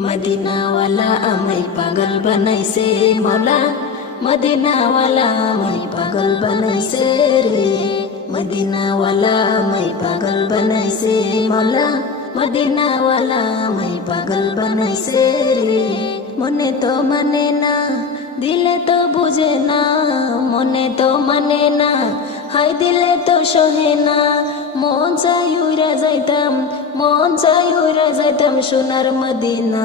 মদিনাওয়ালা আমায় পাগল বানাইছে মলা মদিনাওয়ালা আমায় পাগল বানাইছে রে মদিনাওয়ালা আমায় পাগল বানাইছে মলা মদিনাওয়ালা আমায় পাগল বানাইছে রে মনে তো মানে না দিলে তো বুঝে না মনে তো মানে না হাই দিলে তো সহে না। মন চাই উইরা যাইতাম, মন চাই উইরা যাইতাম সোনার মদিনা।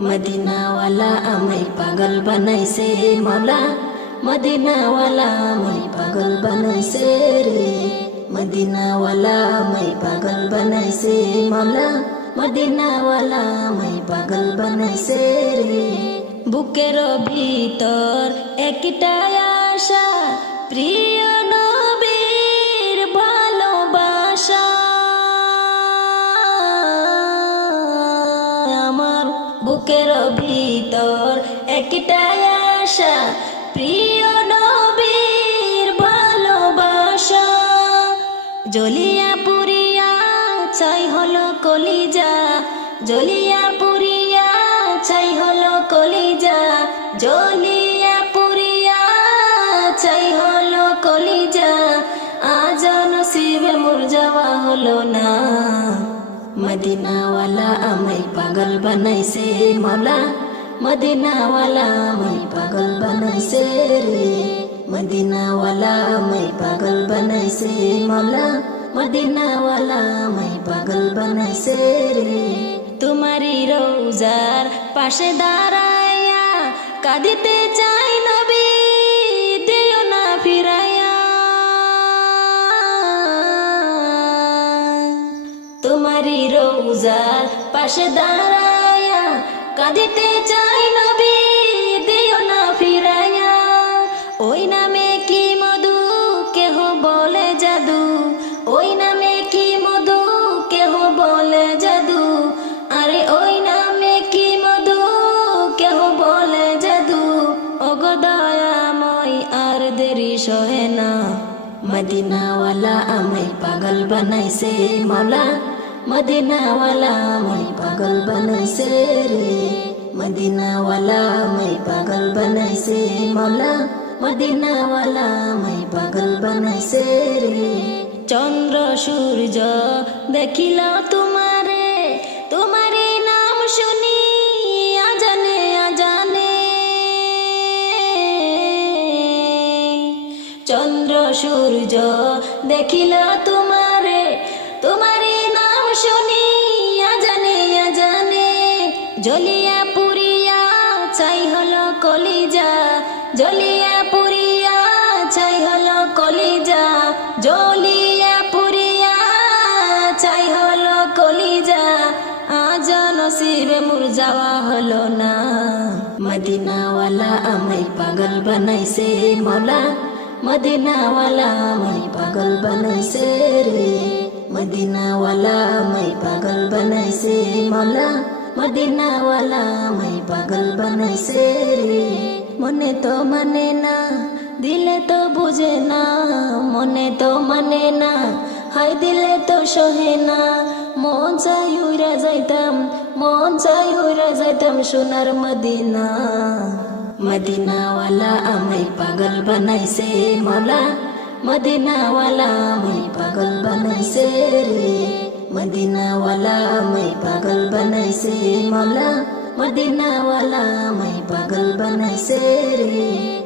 মদিনাওয়ালা আমায় পাগল বানাইছে মলা। মদিনাওয়ালা আমায় পাগল বানাইছে রে। মদিনাওয়ালা আমায় পাগল বানাইছে মলা। মদিনাওয়ালা আমায় পাগল বানাইছে রে। বুকের ভিতর একটাই আশা, প্রিয় বুকের ভিতর একটাই আশা, প্রিয় নবীর ভালোবাসা। জলিয়া পুরিয়া চাই হলো কলিজা, জলিয়া পুরিয়া চাই হলো কলিজা, জলিয়া পুরিয়া চাই হলো কলিজা। আজ নসিবে মোর যাওয়া হলো না। মদিনাওয়ালা আমায় পাগল বানাইছে মলা মদিনাওয়ালা আমায় পাগল বানাইছে রে মদিনাওয়ালা আমায় পাগল বানাইছে মলা মদিনাওয়ালা আমায় পাগল বানাইছে রে তোমারই রোজার পাশে দাঁড়াইয়া কাঁদিতে চাই রোজার পাশে দাঁড়াইয়া কাঁদিতে চাই নবী, দিও না ফিরাইয়া। ওই নামে কি মধু, কেহ বলে জাদু? ওই নামে কি মধু, কেহ বলে জাদু? আরে ওই নামে কি মধু, কেহ বলে জাদু? ওগো দয়াময়, আর দেরি সহে না। মদিনাওয়ালা আমায় পাগল বানাইছে, মৌলা। মদিনাওয়ালা আমায় পাগল বানাইছে রে মদিনাওয়ালা আমায় পাগল বানাইছে মৌলা মদিনাওয়ালা আমায় পাগল বানাইছে রে চন্দ্র সূর্য দেখিল তোমারে তোমারই নাম শুনি আজানে আজানে চন্দ্র সূর্য দেখিল তোমারে তোমারই নাম শুনি, আজানে আজানে। জলিয়া পুরিয়া, চাই হলো কলিজা। জলিয়া পুরিয়া, চাই হলো কলিজা। জলিয়া পুরিয়া, চাই হলো কলিজা। আজ নসিবে মুর যাওয়া হলো না। মদিনাওয়ালা আমায় পাগল বানাইছে মৌলা। মদিনাওয়ালা আমায় পাগল বানাইছে রে। মদিনাওয়ালা আমায় পাগল বানাইছে মৌলা মদিনাওয়ালা আমায় পাগল বানাইছে মনে তো মানে না দিলে তো বুঝে না মনে তো মানে না হাই দিলে তো সহে না মন চাই উইরা যাইতাম মন চাই উইরা যাইতাম সোনার মদিনা মদিনাওয়ালা আমায় পাগল বানাইছে মলা মদিনাওয়ালা মাই পাগল বানাইছে রে মদিনাওয়ালা মাই পাগল বানাইছে মলা মদিনাওয়ালা মাই পাগল বানাইছে রে